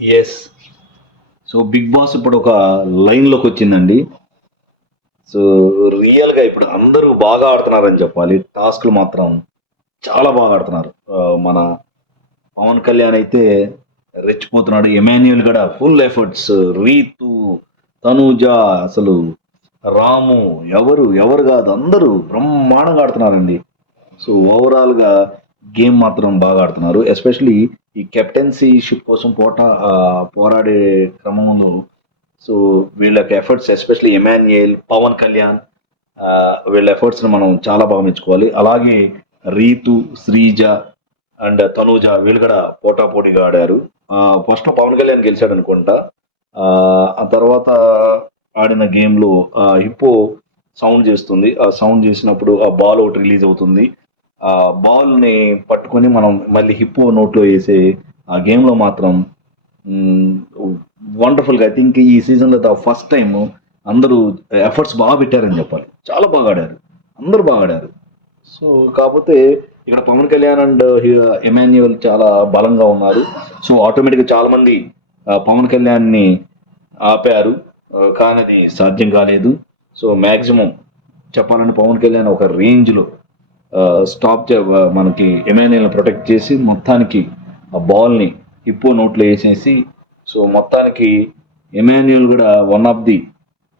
Yes so big boss ఇప్పుడు ఒక లైన్లోకి వచ్చిందండి. సో రియల్గా ఇప్పుడు అందరూ బాగా ఆడుతున్నారని చెప్పాలి. టాస్క్లు మాత్రం చాలా బాగా ఆడుతున్నారు. Uh, మన పవన్ కళ్యాణ్ అయితే రెచ్చిపోతున్నాడు. ఎమాన్యుయల్ కూడా ఫుల్ ఎఫర్ట్స్ రీతు తనూజ అసలు రాము ఎవరు ఎవరు కాదు అందరూ బ్రహ్మాండంగా ఆడుతున్నారండి. సో ఓవరాల్గా గేమ్ మాత్రం బాగా ఆడుతున్నారు. ఎస్పెషలీ ఈ కెప్టెన్సీ షిప్ కోసం పోట పోరాడే క్రమంలో సో వీళ్ళ efforts especially Emmanuel Pawan Kalyan వీళ్ళ ఎఫర్ట్స్ని మనం చాలా బాగా మెచ్చుకోవాలి. అలాగే రీతు శ్రీజ అండ్ తనూజ వీళ్ళు కూడా పోటాపోటీగా ఆడారు. ఫస్ట్ పవన్ కళ్యాణ్ గెలిచాడు అనుకుంటా. ఆ ఆ తర్వాత ఆడిన గేమ్లో హిప్పో సౌండ్ చేస్తుంది. ఆ సౌండ్ చేసినప్పుడు ఆ బాల్ ఒకటి రిలీజ్ అవుతుంది. ఆ బాల్ని పట్టుకొని మనం మళ్ళీ హిప్ నోట్లో వేసే ఆ గేమ్లో మాత్రం వండర్ఫుల్గా ఐ థింక్ ఈ సీజన్లో ద ఫస్ట్ టైం అందరూ ఎఫర్ట్స్ బాగా పెట్టారని చెప్పాలి. చాలా బాగా ఆడారు. అందరూ బాగా ఆడారు. సో కాకపోతే ఇక్కడ పవన్ కళ్యాణ్ అండ్ ఎమాన్యువల్ చాలా బలంగా ఉన్నారు. సో ఆటోమేటిక్గా చాలా మంది పవన్ కళ్యాణ్ని ఆపారు. కానీ అది సాధ్యం కాలేదు. సో మ్యాక్సిమం చెప్పాలంటే పవన్ కళ్యాణ్ ఒక రేంజ్లో స్టాప్ మనకి ఎమాన్యుల్ని ప్రొటెక్ట్ చేసి మొత్తానికి ఆ బాల్ని హిప్పో నోట్లో వేసేసి సో మొత్తానికి ఎమాన్యుల్ కూడా వన్ ఆఫ్ ది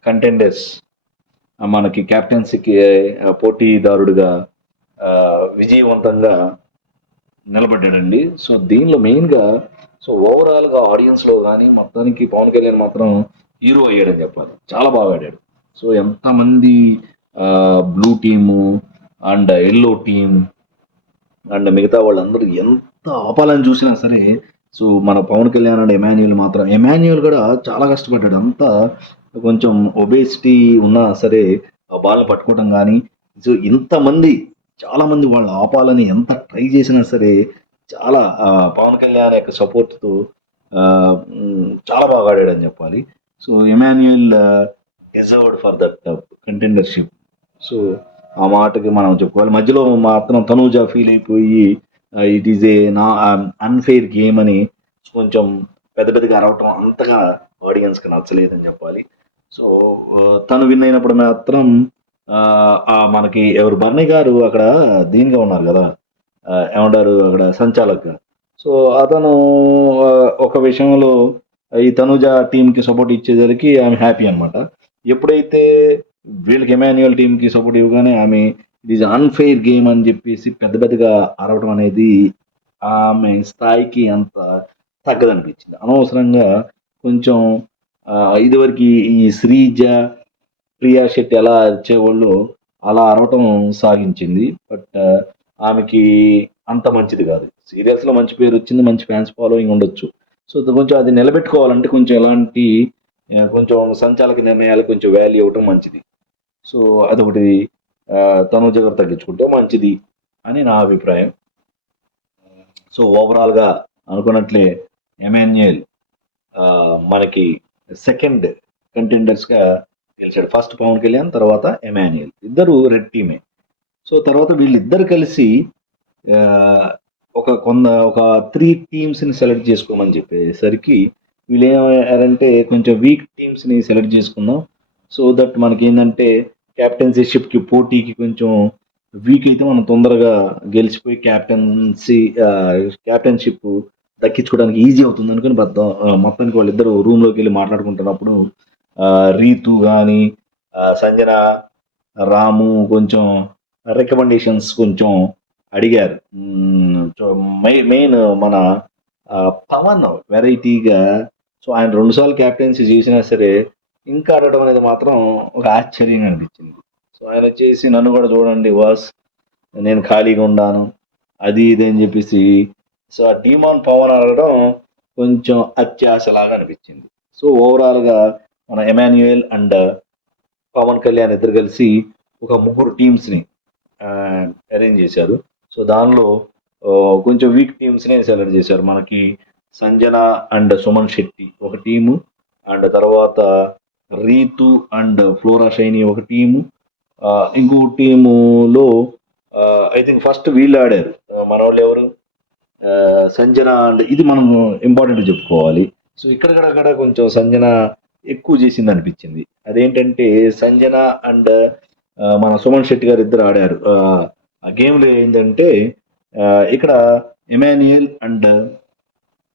కంటెండర్స్ మనకి క్యాప్టెన్సీకి పోటీదారుడిగా విజయవంతంగా నిలబడ్డాడండి. సో దీనిలో మెయిన్గా సో ఓవరాల్గా ఆడియన్స్లో కానీ మొత్తానికి పవన్ కళ్యాణ్ మాత్రం హీరో అయ్యాడని చెప్పాలి. చాలా బాగా ఆడాడు. సో ఎంతమంది blue team and yellow team and మిగతా వాళ్ళందరూ ఎంత ఆపాలని చూసినా సరే సో మన పవన్ కళ్యాణ్ అండ్ ఎమాన్యుయల్ మాత్రం ఎమాన్యుయల్ కూడా చాలా కష్టపడ్డాడు. అంతా కొంచెం ఒబేసిటీ ఉన్నా సరే ఆ బాల్ని పట్టుకోవడం కానీ సో ఇంతమంది చాలామంది వాళ్ళు ఆపాలని ఎంత ట్రై చేసినా సరే చాలా పవన్ కళ్యాణ్ యొక్క సపోర్ట్తో చాలా బాగా ఆడాడని చెప్పాలి. So Emmanuel deserved for that contendership so ఆ మాటకి మనం చెప్పుకోవాలి. మధ్యలో మాత్రం తనూజ ఫీల్ అయిపోయి ఇట్ ఈజ్ ఏ నా అన్ఫెయిర్ గేమ్ అని కొంచెం పెద్ద పెద్దగా అరవటం అంతగా ఆడియన్స్కి నచ్చలేదని చెప్పాలి. సో తను విన్ అయినప్పుడు మాత్రం ఆ, మనకి ఎవరు బర్ణి గారు అక్కడ దీనిగా ఉన్నారు కదా ఏమంటారు అక్కడ సంచాలక్. సో అతను ఒక విషయంలో ఈ తనుజ టీంకి సపోర్ట్ ఇచ్చేసరికి ఆమె హ్యాపీ అనమాట ఎప్పుడైతే వీళ్ళకి ఎమాన్యువల్ టీంకి సపోర్ట్ ఇవ్వగానే ఆమె ఇట్ ఈజ్ అన్ఫెయిర్ గేమ్ అని చెప్పేసి పెద్ద పెద్దగా అరవడం అనేది ఆమె స్థాయికి అంత తగ్గదనిపించింది. అనవసరంగా కొంచెం ఇదివరకు ఈ శ్రీజ ప్రియా శెట్టి ఎలా అరిచేవాళ్ళు అలా అరవటం సాగించింది. బట్ ఆమెకి అంత మంచిది కాదు. సీరియల్స్లో మంచి పేరు వచ్చింది మంచి ఫ్యాన్స్ ఫాలోయింగ్ ఉండొచ్చు. సో కొంచెం అది నిలబెట్టుకోవాలంటే కొంచెం ఎలాంటి కొంచెం సంచాలక నిర్ణయాలు కొంచెం వాల్యూ ఇవ్వటం మంచిది. సో అదొకటి తను జాగ్రత్త తగ్గించుకుంటే మంచిది అని నా అభిప్రాయం. సో ఓవరాల్గా అనుకున్నట్లే ఎమాన్యుయల్ మనకి సెకండ్ కంటెండర్స్గా గెలిచాడు. ఫస్ట్ పవన్ కళ్యాణ్ తర్వాత ఎమాన్యుయల్. ఇద్దరు రెడ్ టీమే. సో తర్వాత వీళ్ళిద్దరు కలిసి ఒక కొంత ఒక త్రీ టీమ్స్ని సెలెక్ట్ చేసుకోమని చెప్పేసరికి వీళ్ళు ఏమయ్యారంటే కొంచెం వీక్ టీమ్స్ని సెలెక్ట్ చేసుకుందాం. సో దట్ మనకి ఏంటంటే క్యాప్టెన్సీషిప్కి పోటీకి కొంచెం వీక్ అయితే మనం తొందరగా గెలిచిపోయి క్యాప్టెన్సీ క్యాప్టెన్షిప్ దక్కించుకోవడానికి ఈజీ అవుతుంది అనుకుని మొత్తం మొత్తానికి వాళ్ళిద్దరు రూమ్లోకి వెళ్ళి మాట్లాడుకుంటున్నప్పుడు రీతు కానీ సంజన రాము కొంచెం రికమెండేషన్స్ కొంచెం అడిగారు. మెయిన్ మన పవన్ వెరైటీగా సో ఆయన రెండుసార్లు క్యాప్టెన్సీ చేసినా సరే ఇంకా ఆడటం అనేది మాత్రం ఒక ఆశ్చర్యంగా అనిపించింది. సో ఆయన వచ్చేసి నన్ను కూడా చూడండి వాస్ నేను ఖాళీగా ఉన్నాను అది ఇది అని చెప్పేసి సో ఆ డీమాన్ పవన్ ఆడడం కొంచెం అత్యాశలాగా అనిపించింది. సో ఓవరాల్గా మన ఎమాన్యుయల్ అండ్ పవన్ కళ్యాణ్ ఇద్దరు కలిసి ఒక ముగ్గురు టీమ్స్ని అరేంజ్ చేశారు. సో దానిలో కొంచెం వీక్ టీమ్స్ని సెలెక్ట్ చేశారు. మనకి సంజన అండ్ సుమన్ శెట్టి ఒక టీము అండ్ తర్వాత రీతు అండ్ ఫ్లోరా షైని ఒక టీము. ఇంకో టీములో ఐ థింక్ ఫస్ట్ వీళ్ళు ఆడారు. మన వాళ్ళు ఎవరు? సంజన అండ్ ఇది మనం ఇంపార్టెంట్ చెప్పుకోవాలి. సో ఇక్కడ కొంచెం సంజన ఎక్కువ చేసింది అనిపించింది. అదేంటంటే సంజన అండ్ మన సుమన్ శెట్టి గారు ఇద్దరు ఆడారు. ఆ, గేమ్లో ఏంటంటే ఇక్కడ ఎమాన్యుయల్ అండ్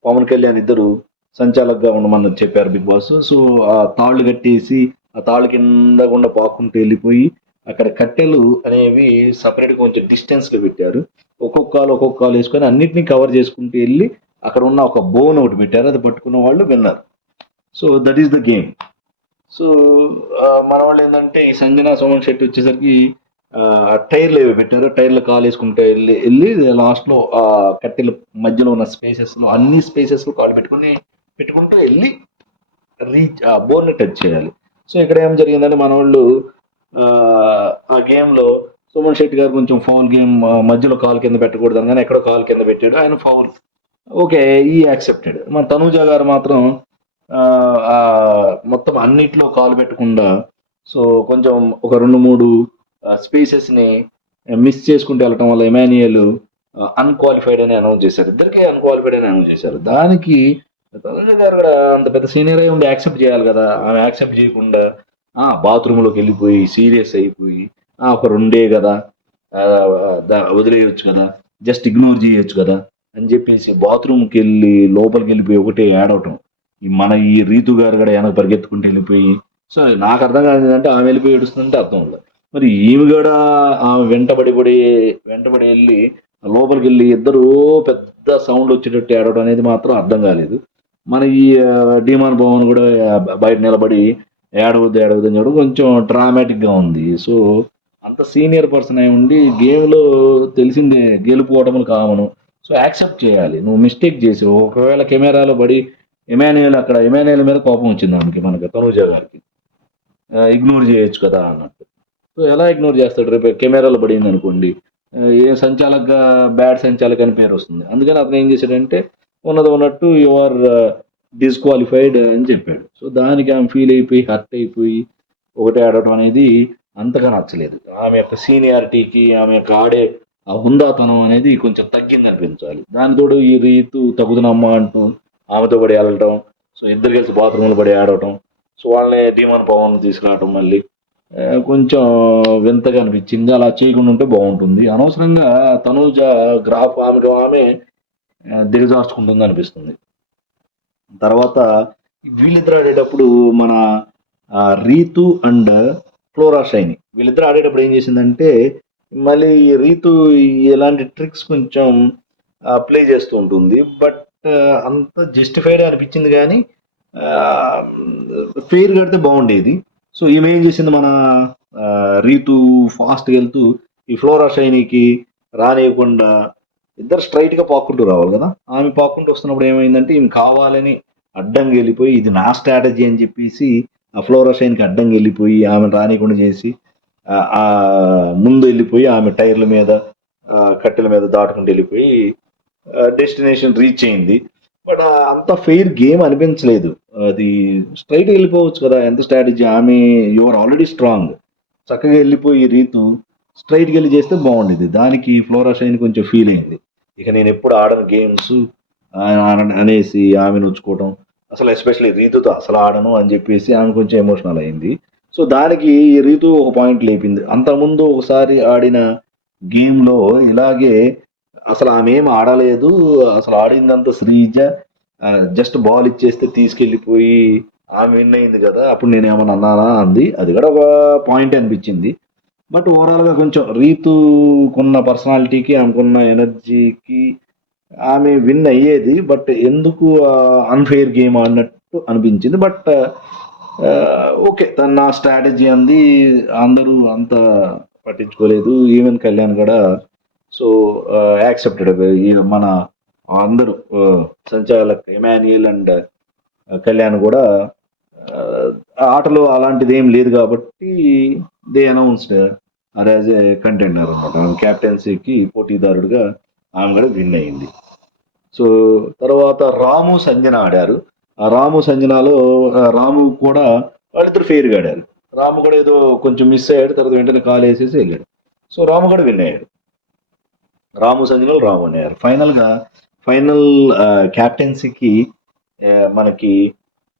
పవన్ కళ్యాణ్ ఇద్దరు సంచాలకుగా ఉండమని చెప్పారు బిగ్ బాస్. సో ఆ తాళ్ళు కట్టేసి ఆ తాళ్ళు కింద గుండా పాకుంటూ వెళ్ళిపోయి అక్కడ కట్టెలు అనేవి సపరేట్గా కొంచెం డిస్టెన్స్లో పెట్టారు. ఒక్కొక్క కాలు ఒక్కొక్క కాలు వేసుకొని అన్నిటిని కవర్ చేసుకుంటూ వెళ్ళి అక్కడ ఉన్న ఒక బోన్ ఒకటి పెట్టారు. అది పట్టుకున్న వాళ్ళు విన్నారు so that is the game so మన వాళ్ళు ఏంటంటే ఈ సంజన సోమన్ శెట్టి వచ్చేసరికి టైర్లు ఏవి పెట్టారు. టైర్లు కాలు వేసుకుంటూ వెళ్ళి వెళ్ళి లాస్ట్లో ఆ కట్టెల మధ్యలో ఉన్న స్పేసెస్లో అన్ని స్పేసెస్లో కాలు పెట్టుకుని పెట్టుకుంటూ వెళ్ళి రీచ్ ఆ బోర్ని టచ్ చేయాలి. సో ఇక్కడ ఏం జరిగిందంటే మన వాళ్ళు ఆ, గేమ్లో సుమన్ శెట్టి గారు కొంచెం ఫౌల్ గేమ్ మధ్యలో కాల్ కింద పెట్టకూడదు కానీ ఎక్కడో కాల్ కింద పెట్టాడు. ఆయన ఫౌల్. ఓకే ఈ యాక్సెప్టెడ్. మన తనూజ గారు మాత్రం మొత్తం అన్నిట్లో కాల్ పెట్టకుండా సో కొంచెం ఒక రెండు మూడు స్పేసెస్ని మిస్ చేసుకుంటూ వెళ్ళటం వల్ల ఎమాన్యుయల్ అన్క్వాలిఫైడ్ అని అనౌన్స్ చేశారు. ఇద్దరికి అన్క్వాలిఫైడ్ అని అనౌన్స్ చేశారు. దానికి తనుజ గారు కూడా అంత పెద్ద సీనియర్ అయి ఉండి యాక్సెప్ట్ చేయాలి కదా. ఆమె యాక్సెప్ట్ చేయకుండా ఆ బాత్రూంలోకి వెళ్ళిపోయి సీరియస్ అయిపోయి ఆ ఒక రెండే కదా వదిలేయచ్చు వదిలేయొచ్చు కదా జస్ట్ ఇగ్నోర్ చేయొచ్చు కదా అని చెప్పేసి బాత్రూమ్కి వెళ్ళి లోపలికి వెళ్ళిపోయి ఒకటే ఏడవటం ఈ మన ఈ రీతు గారు కూడా వెనక పరిగెత్తుకుంటూ వెళ్ళిపోయి సో నాకు అర్థం కాదు అంటే ఆమె వెళ్ళిపోయి ఏడుస్తుందంటే అర్థం ఉండదు మరి ఈమె కూడా ఆమె వెంటబడి పడి వెంటబడి వెళ్ళి లోపలికి వెళ్ళి ఇద్దరు పెద్ద సౌండ్ వచ్చేటట్టు ఏడవడం అనేది మాత్రం అర్థం కాలేదు. మన ఈ డిమాన్ భవన్ కూడా బయట నిలబడి ఏడవద్దు ఏడవద్దు అని చెప్పడం కొంచెం డ్రామాటిక్గా ఉంది. సో అంత సీనియర్ పర్సన్ అయి ఉండి గేమ్లో తెలిసిందే గెలుపుకోవటములు కామను. సో యాక్సెప్ట్ చేయాలి. నువ్వు మిస్టేక్ చేసి ఒకవేళ కెమెరాలో పడి ఎమాన్యుయల్ అక్కడ ఎమాన్యుయల్ మీద కోపం వచ్చింది ఆమెకి మనకి తనూజ గారికి. ఇగ్నోర్ చేయొచ్చు కదా అన్నట్టు. సో ఎలా ఇగ్నోర్ చేస్తాడు? రేపు కెమెరాలో పడింది అనుకోండి. ఏ సంచాలకగా బ్యాడ్ సంచాలక్ అని పేరు వస్తుంది. అందుకని అతను ఏం చేశాడంటే ఉన్నది ఉన్నట్టు యు ఆర్ డిస్క్వాలిఫైడ్ అని చెప్పాడు. సో దానికి ఆమె ఫీల్ అయిపోయి హర్ట్ అయిపోయి ఒకటే ఆడటం అనేది అంతగా నచ్చలేదు. ఆమె యొక్క సీనియారిటీకి ఆమె యొక్క ఆడే ఆ హుందాతనం అనేది కొంచెం తగ్గింది అనిపించాలి. దానితోడు ఈ రీతు తగుదనమ్మ అంటూ ఆమెతో పడి వెళ్ళటం సో ఇద్దరు కలిసి బాత్రూంలో పడి ఆడటం సో వాళ్ళని ధీమాన్ పవన్ తీసుకురావటం మళ్ళీ కొంచెం వింతగా అనిపించింది. అలా చేయకుండా ఉంటే బాగుంటుంది. అనవసరంగా తనూజ గ్రాఫ్ ఆమెకు ఆమె దిగజార్చుకుంటుంది అనిపిస్తుంది. తర్వాత వీళ్ళిద్దరు ఆడేటప్పుడు మన రీతు అండ్ ఫ్లోరా షైని. వీళ్ళిద్దరు ఆడేటప్పుడు ఏం చేసిందంటే మళ్ళీ ఈ రీతు ఇలాంటి ట్రిక్స్ కొంచెం ప్లే చేస్తూ ఉంటుంది. బట్ అంత జస్టిఫైడ్ అనిపించింది కానీ ఫెయిర్ కడితే బాగుండేది. సో ఈమె ఏం చేసింది మన రీతు ఫాస్ట్గా వెళ్తూ ఈ ఫ్లోరా షైనీకి రానియకుండా ఇద్దరు స్ట్రైట్గా పాక్కుంటూ రావాలి కదా. ఆమె పాక్కుంటూ వస్తున్నప్పుడు ఏమైందంటే ఈమె కావాలని అడ్డంగా వెళ్ళిపోయి ఇది నా స్ట్రాటజీ అని చెప్పేసి ఆ ఫ్లోరా షైన్కి అడ్డంగా వెళ్ళిపోయి ఆమె రానియకుండా చేసి ఆ- ముందు వెళ్ళిపోయి ఆమె టైర్ల మీద కట్టెల మీద దాటుకుంటూ వెళ్ళిపోయి డెస్టినేషన్ రీచ్ అయింది. బట్ అంత ఫెయిర్ గేమ్ అనిపించలేదు. అది స్ట్రైట్ వెళ్ళిపోవచ్చు కదా ఎంత స్ట్రాటజీ ఆమె యువర్ ఆల్రెడీ స్ట్రాంగ్ చక్కగా వెళ్ళిపోయి రీతు స్ట్రైట్కి వెళ్ళి చేస్తే బాగుండేది. దానికి ఫ్లోరా షైన్ కొంచెం ఫీల్ అయింది. ఇక నేను ఎప్పుడు ఆడను గేమ్స్ అనేసి ఆమె నొచ్చుకోవడం అసలు ఎస్పెషల్లీ రీతుతో అసలు ఆడను అని చెప్పేసి ఆమె కొంచెం ఎమోషనల్ అయింది. సో దానికి ఈ రీతు ఒక పాయింట్ లేపింది. అంతకుముందు ఒకసారి ఆడిన గేమ్లో ఇలాగే అసలు ఆమె ఏం ఆడలేదు. అసలు ఆడిందంతా శ్రీజ జస్ట్ బాల్ ఇచ్చేస్తే తీసుకెళ్ళిపోయి ఆమె విన్ అయింది కదా అప్పుడు నేను ఏమన్నా అన్నానా అంది. అది కూడా ఒక పాయింట్ అనిపించింది. బట్ ఓవరాల్గా కొంచెం రీతుకున్న పర్సనాలిటీకి ఆమెకున్న ఎనర్జీకి ఆమె విన్ అయ్యేది. బట్ ఎందుకు అన్ఫెయిర్ గేమ్ అన్నట్టు అనిపించింది. బట్ ఓకే తన నా స్ట్రాటజీ అంది. అందరూ అంత పట్టించుకోలేదు. ఈవెన్ కళ్యాణ్ కూడా. సో యాక్సెప్టెడ్ మన అందరూ సంచాలక్ ఎమాన్యుయల్ అండ్ కళ్యాణ్ కూడా ఆటలో అలాంటిది ఏం లేదు కాబట్టి they announced are as a contender అనమాట ఆమె క్యాప్టెన్సీకి పోటీదారుడుగా ఆమె కూడా విన్ అయింది. సో తర్వాత రాము సంజన ఆడారు. ఆ రాము సంజనాలో రాము కూడా వాళ్ళిద్దరు ఫెయిర్గా ఆడారు. రాము కూడా ఏదో కొంచెం మిస్ అయ్యాడు తర్వాత వెంటనే కాల్ వేసేసి వెళ్ళాడు. సో రాము కూడా విన్ అయ్యాడు. రాము సంజనలు రాము అయ్యారు ఫైనల్గా ఫైనల్ క్యాప్టెన్సీకి మనకి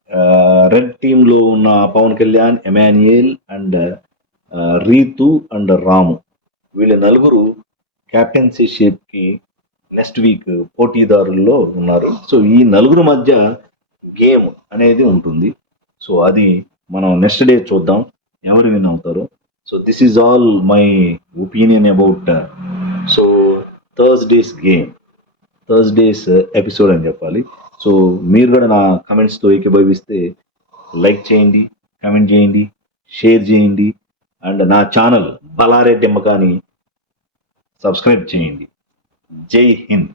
Uh, రెడ్ టీమ్లో ఉన్న Pawan Kalyan Emmanuel and uh, Ritu and Ramu. వీళ్ళ నలుగురు క్యాప్టెన్సీషిప్కి నెక్స్ట్ వీక్ పోటీదారుల్లో ఉన్నారు. సో ఈ నలుగురు మధ్య గేమ్ అనేది ఉంటుంది. సో అది మనం నెక్స్ట్ డే చూద్దాం. ఎవరు విన్ అవుతారు? So this is all my opinion about so Thursday's game Thursday's episode అని చెప్పాలి. సో మీరు కూడా నా కమెంట్స్తో ఏకీభవిస్తే లైక్ చేయండి కమెంట్ చేయండి షేర్ చేయండి అండ్ నా ఛానల్ బలారెడ్డి ఎమ్మకాని సబ్స్క్రైబ్ చేయండి. జై హింద్.